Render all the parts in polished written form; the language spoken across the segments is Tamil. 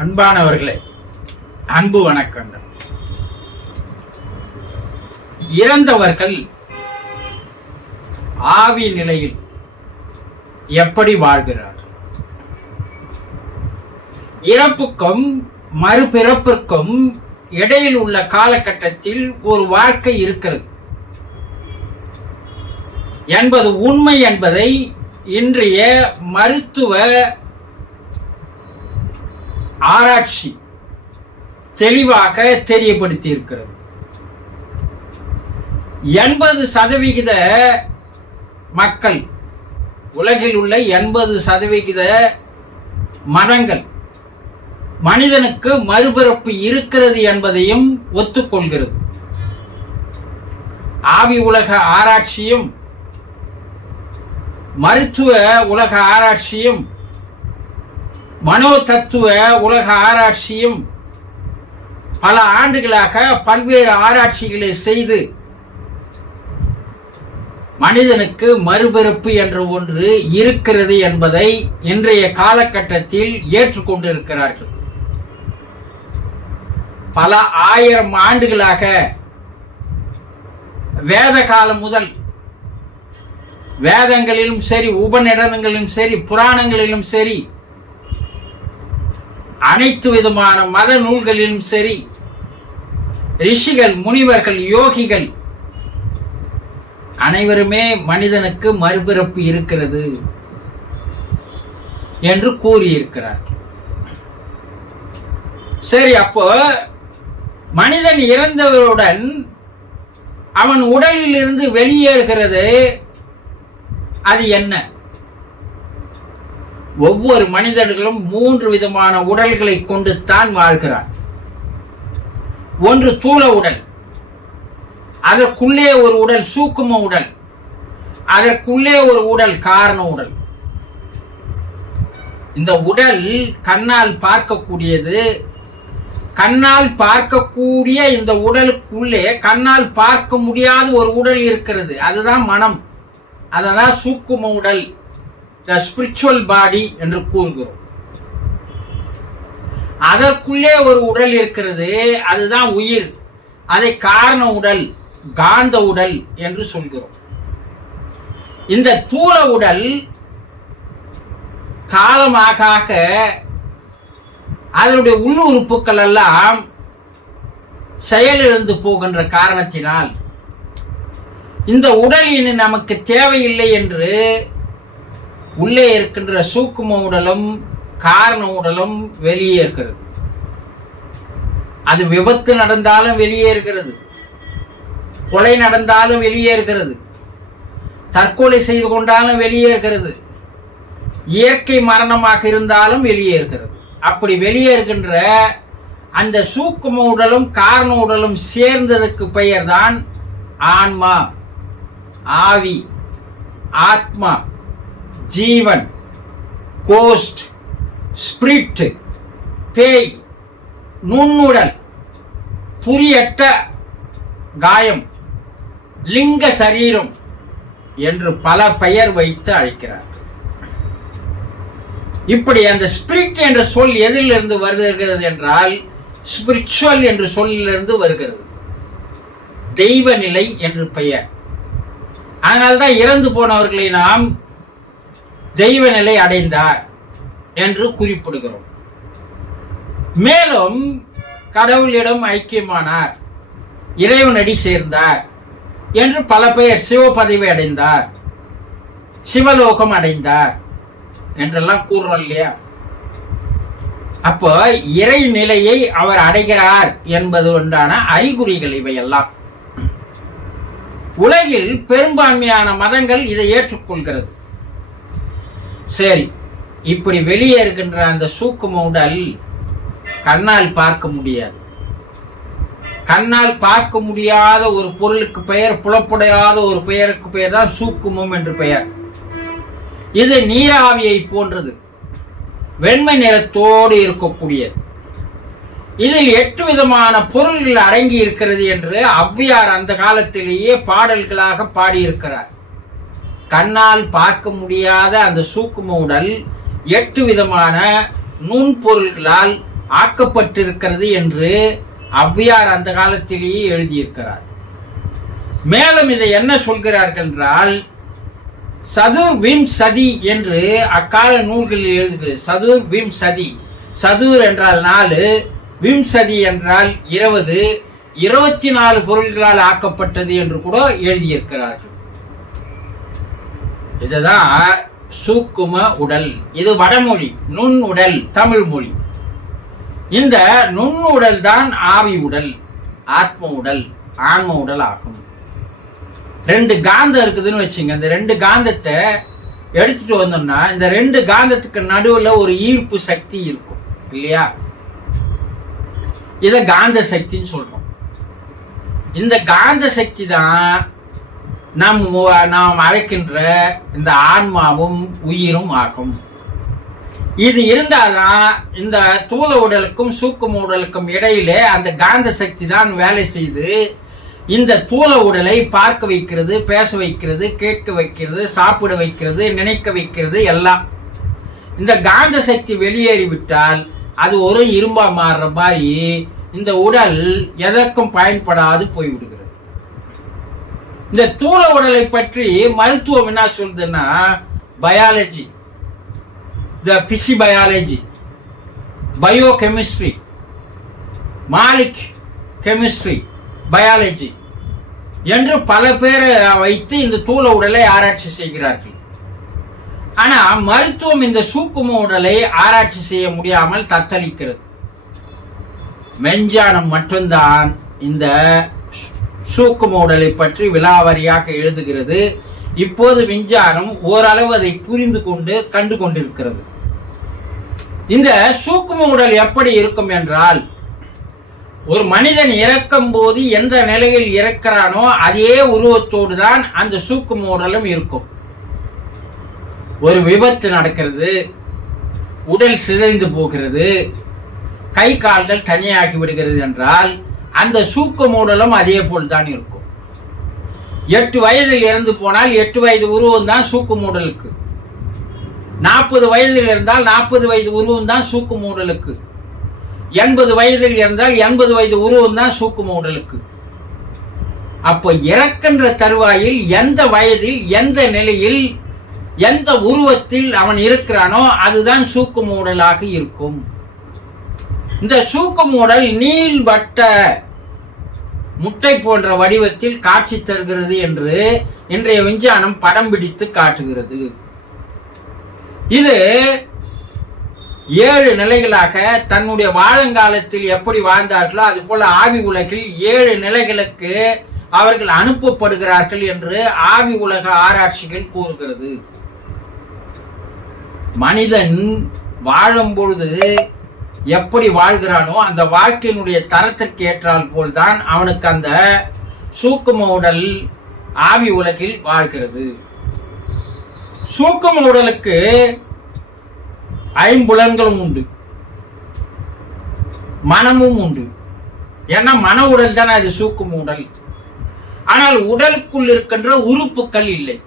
அன்பானவர்களே, அன்பு வணக்கங்கள். இறந்தவர்கள் ஆவி நிலையில் எப்படி வாழ்கிறார்? இறப்புக்கும் மறுபிறப்புக்கும் இடையில் உள்ள காலகட்டத்தில் ஒரு வாழ்க்கை இருக்கிறது என்பது உண்மை என்பதை இன்றைய மருத்துவ ஆராய்ச்சி தெளிவாக தெரியப்படுத்தி இருக்கிறது. 80% மக்கள், உலகில் உள்ள 80% மதங்கள் மனிதனுக்கு மறுபிறப்பு இருக்கிறது என்பதையும் ஒத்துக்கொள்கிறது. ஆவி உலக ஆராய்ச்சியும் மருத்துவ உலக ஆராய்ச்சியும் மனோ தத்துவ உலக ஆராய்ச்சியும் பல ஆண்டுகளாக பல்வேறு ஆராய்ச்சிகளை செய்து மனிதனுக்கு மறுபிறப்பு என்ற ஒன்று இருக்கிறது என்பதை இன்றைய காலகட்டத்தில் ஏற்றுக்கொண்டிருக்கிறார்கள். பல ஆயிரம் ஆண்டுகளாக வேத காலம் முதல் வேதங்களிலும் சரி, உபநிடதங்களிலும் சரி, புராணங்களிலும் சரி, அனைத்து விதமான மத நூல்களிலும் சரி, ரிஷிகள், முனிவர்கள், யோகிகள் அனைவருமே மனிதனுக்கு மறுபிறப்பு இருக்கிறது என்று கூறியிருக்கிறார்கள். சரி, அப்போ மனிதன் இறந்தவருடன் அவன் உடலில் இருந்து வெளியேறுகிறது, அது என்ன? ஒவ்வொரு மனிதர்களும் 3 விதமான உடல்களை கொண்டு தான் வாழ்கிறார். ஒன்று தூல உடல், அதற்குள்ளே ஒரு உடல் சூக்கும உடல், அதற்குள்ளே ஒரு உடல் காரண உடல். இந்த உடல் கண்ணால் பார்க்கக்கூடியது. கண்ணால் பார்க்கக்கூடிய இந்த உடலுக்குள்ளே கண்ணால் பார்க்க முடியாத ஒரு உடல் இருக்கிறது, அதுதான் மனம். அதனால் சூக்கும உடல், the spiritual body என்று கூறுகிறோம். அதற்குள்ளே ஒரு உடல் இருக்கிறது, அதுதான் உயிர். அதை காரண உடல், காந்த உடல் என்று சொல்கிறோம். இந்த தூல உடல் காலமாக அதனுடைய உள்ளுறுப்புகள் எல்லாம் செயலிழந்து போகின்ற காரணத்தினால் இந்த உடல் இனி நமக்கு தேவையில்லை என்று உள்ளே இருக்கின்ற சூக்கும உடலும் காரண உடலும் வெளியே இருக்கிறது. அது விபத்து நடந்தாலும் வெளியே இருக்கிறது, கொலை நடந்தாலும் வெளியே இருக்கிறது, தற்கொலை செய்து கொண்டாலும் வெளியே இருக்கிறது, இயற்கை மரணமாக இருந்தாலும் வெளியே இருக்கிறது. அப்படி வெளியே இருக்கின்ற அந்த சூக்கும உடலும் காரண உடலும் சேர்ந்ததற்கு பெயர் தான் ஆன்மா, ஆவி, ஆத்மா, ஜீவன், கோஸ்ட், ஸ்பிரிட், பேய், நுண்ணுடல், புரியட்ட காயம், லிங்க சரீரம் என்று பல பெயர் வைத்து அழைக்கிறார். இப்படி அந்த ஸ்பிரிட் என்ற சொல் எதிலிருந்து வருகிறது என்றால் ஸ்பிரிச்சுவல் என்ற சொல்லிலிருந்து வருகிறது. தெய்வ நிலை என்று பெயர். அதனால்தான் இறந்து போனவர்களை நாம் தெய்வ நிலை அடைந்தார் என்று குறிப்பிடுகிறோம். மேலும் கடவுளிடம் ஐக்கியமானார், இறைவனடி சேர்ந்தார் என்று பல பெயர். சிவபதவி அடைந்தார், சிவலோகம் அடைந்தார் என்றெல்லாம் கூறுறோம் இல்லையா? அப்போ இறை நிலையை அவர் அடைகிறார் என்பது உண்டான அறிகுறிகள் இவையெல்லாம். உலகில் பெரும்பான்மையான மதங்கள் இதை ஏற்றுக்கொள்கிறது. சரி, இப்படி வெளியே இருக்கின்ற அந்த சூக்கும உடல் கண்ணால் பார்க்க முடியாது. கண்ணால் பார்க்க முடியாத ஒரு பொருளுக்கு பெயர், புலப்படையாத ஒரு பெயருக்கு பெயர் தான் சூக்குமம் என்று பெயர். இது நீராவியை போன்றது, வெண்மை நிறத்தோடு இருக்கக்கூடியது. இதில் 8 விதமான பொருள்கள் அடங்கி இருக்கிறது என்று ஔவையார் அந்த காலத்திலேயே பாடல்களாக பாடியிருக்கிறார். கண்ணால் பார்க்க முடியாத அந்த சூக்கும உடல் 8 விதமான நுண்பொருள்களால் ஆக்கப்பட்டிருக்கிறது என்று ஔவையார் அந்த காலத்திலேயே எழுதியிருக்கிறார். மேலும் இதை என்ன சொல்கிறார்கள் என்றால், சதுர் விம் சதி என்று அக்கால நூல்களில் எழுதுகிறது. சதுர் விம் சதி, சதுர் என்றால் 4, விம் சதி என்றால் 20, 24 பொருள்களால் ஆக்கப்பட்டது என்று கூட எழுதியிருக்கிறார்கள். இதுதான் சூக்கும உடல். இது வடமொழி, நுண் உடல் தமிழ் மொழி. இந்த நுண் உடல் தான் ஆவி உடல், ஆத்ம உடல், ஆன்ம உடல் ஆகும். 2 காந்தம் இருக்குதுன்னு வச்சுங்க. இந்த 2 காந்தத்தை எடுத்துட்டு வந்தோம்னா இந்த 2 காந்தத்துக்கு நடுவுல ஒரு ஈர்ப்பு சக்தி இருக்கும் இல்லையா? இத காந்த சக்தின்னு சொல்றோம். இந்த காந்த சக்தி தான் நாம் அழைக்கின்ற இந்த ஆன்மாவும் உயிரும் ஆகும். இது இருந்தால்தான் இந்த தூல உடலுக்கும் சூக்கும உடலுக்கும் இடையிலே அந்த காந்த சக்தி தான் வேலை செய்து இந்த தூல உடலை பார்க்க வைக்கிறது, பேச வைக்கிறது, கேட்க வைக்கிறது, சாப்பிட வைக்கிறது, நினைக்க வைக்கிறது எல்லாம். இந்த காந்த சக்தி வெளியேறிவிட்டால் அது ஒரு இரும்பா மாறுற மாதிரி இந்த உடல் எதற்கும் பயன்படாது போய்விடுகிறது. இந்த தூல உடலை பற்றி மருத்துவம் என்ன சொல்றதுன்னா, பயாலஜி, த பிசிபயாலஜி, பயோகெமிஸ்ட்ரி, மாலிக் கெமிஸ்ட்ரி, பயாலஜி என்று பல பேரை வைத்து இந்த தூல உடலை ஆராய்ச்சி செய்கிறார்கள். ஆனா மருத்துவம் இந்த சூக்கும உடலை ஆராய்ச்சி செய்ய முடியாமல் தத்தளிக்கிறது. மெஞ்ஞானம் மட்டும்தான் இந்த சூக்கும உடலை பற்றி விலாவரியாக எழுதுகிறது. இப்போது விஞ்ஞானம் ஓரளவு அதை புரிந்து கொண்டு கண்டு கொண்டிருக்கிறது. இந்த சூக்கும உடல் எப்படி இருக்கும் என்றால், ஒரு மனிதன் இறக்கும் போது எந்த நிலையில் இறக்கிறானோ அதே உருவத்தோடு தான் அந்த சூக்கும உடலும் இருக்கும். ஒரு விபத்து நடக்கிறது, உடல் சிதைந்து போகிறது, கை கால்கள் தனியாகி விடுகிறது என்றால் அந்த சூக்கும உடலும் அதே போல் தான் இருக்கும். 8 வயதில் இறந்து போனால் 8 வயது உருவம் தான் சூக்கும உடலுக்கு. 40 வயதில் இருந்தால் 40 வயது உருவம் தான் சூக்கும உடலுக்கு. 80 வயதில் இருந்தால் 80 வயது உருவம் தான் சூக்கும உடலுக்கு. அப்போ இறக்கின்ற தருவாயில் எந்த வயதில், எந்த நிலையில், எந்த உருவத்தில் அவன் இருக்கிறானோ அதுதான் சூக்கும உடலாக இருக்கும். இந்த சூக்கும உடல் நீள்வட்ட முட்டை போன்ற வடிவத்தில் காட்சி தருகிறது என்று இன்றைய விஞ்ஞானம் படம் பிடித்து காட்டுகிறது. இது 7 நிலைகளாக தன்னுடைய வாழுங்காலத்தில் எப்படி வாழ்ந்தார்களோ அது போல ஆவி உலகில் 7 நிலைகளுக்கு அவர்கள் அனுப்பப்படுகிறார்கள் என்று ஆவி உலக ஆராய்ச்சிகள் கூறுகிறது. மனிதன் வாழும் பொழுது எப்படி வாழ்கிறானோ அந்த வாழ்க்கையினுடைய தரத்திற்கு ஏற்றால் போல்தான் அவனுக்கு அந்த சூக்கும உடல் ஆவி உலகில் வாழ்கிறது. சூக்கும உடலுக்கு 5 புலன்களும் உண்டு, மனமும் உண்டு. ஏன்னா மன உடல் தானே அது சூக்கும உடல். ஆனால் உடலுக்குள் இருக்கின்ற உறுப்புகள் இல்லை.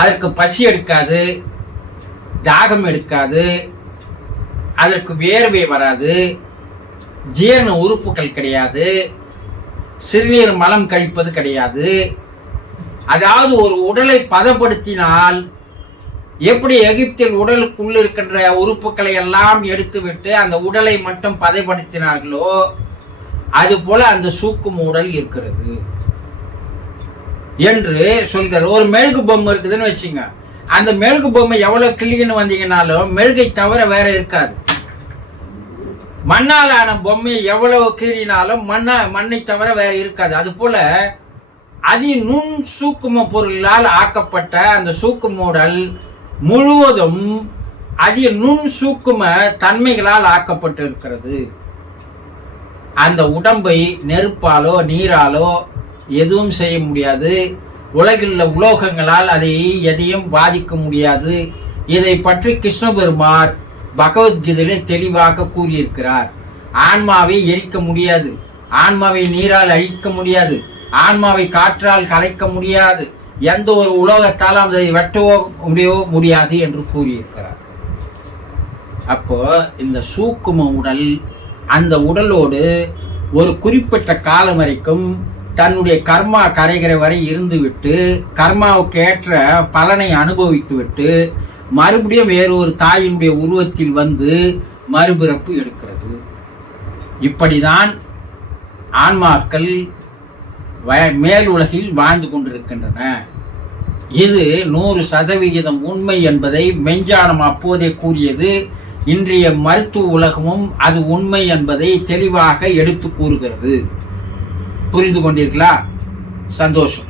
அதற்கு பசி எடுக்காது, தாகம் எடுக்காது, அதற்கு வேர்வை வராது, ஜீரண உறுப்புகள் கிடையாது, சிறுநீர் மலம் கழிப்பது கிடையாது. அதாவது ஒரு உடலை பதப்படுத்தினால் எப்படி எகிப்தில் உடலுக்குள் இருக்கின்ற உறுப்புகளை எல்லாம் எடுத்துவிட்டு அந்த உடலை மட்டும் பதப்படுத்தினார்களோ அது போல அந்த சூக்கும உடல் இருக்கிறது என்று சொல்கிற. ஒரு மெழுகு பொம்மை இருக்குதுன்னு வச்சுங்க, அந்த மெழுகு பொம்மை எவ்வளவு கிளின்னு வந்தீங்கன்னாலும் மெழுகை தவிர வேற இருக்காது. மண்ணால் ஆன பொம்மை எவ்வளவு கீறினாலும் மண்ணை தவிர வேற இருக்காது. அது போல அதி நுண் சூக்கும பொருளால் ஆக்கப்பட்ட அந்த சூக்கும உடல் முழுவதும் அதி நுண் சூக்கும தன்மைகளால் ஆக்கப்பட்டு இருக்கிறது. அந்த உடம்பை நெருப்பாலோ நீராலோ எதுவும் செய்ய முடியாது. உலகில் உள்ள உலோகங்களால் அதை எதையும் பாதிக்க முடியாது. இதை பற்றி கிருஷ்ண பெருமார் பகவத்கீதையிலே தெளிவாக கூறியிருக்கிறார். ஆன்மாவை எரிக்க முடியாது, ஆன்மாவை நீரால் அழிக்க முடியாது, ஆன்மாவை காற்றால் கலைக்க முடியாது, எந்த ஒரு உலோகத்தாலும் அதை வெட்டவோ முடியாது என்று கூறியிருக்கிறார். அப்போ இந்த சூக்கும உடல் அந்த உடலோடு ஒரு குறிப்பிட்ட காலம் வரைக்கும் தன்னுடைய கர்மா கரைகிற வரை இருந்துவிட்டு கர்மாவுக்கு ஏற்ற பலனை அனுபவித்து விட்டு மறுபடியும் வேறொரு தாயினுடைய உருவத்தில் வந்து மறுபிறப்பு எடுக்கிறது. இப்படிதான் ஆன்மாக்கள் மேல் உலகில் வாழ்ந்து கொண்டிருக்கின்றன. இது 100% உண்மை என்பதை மெஞ்ஞானம் அப்போதே கூறியது. இன்றைய மருத்துவ உலகமும் அது உண்மை என்பதை தெளிவாக எடுத்து கூறுகிறது. புரிந்து கொண்டீர்களா? சந்தோஷம்.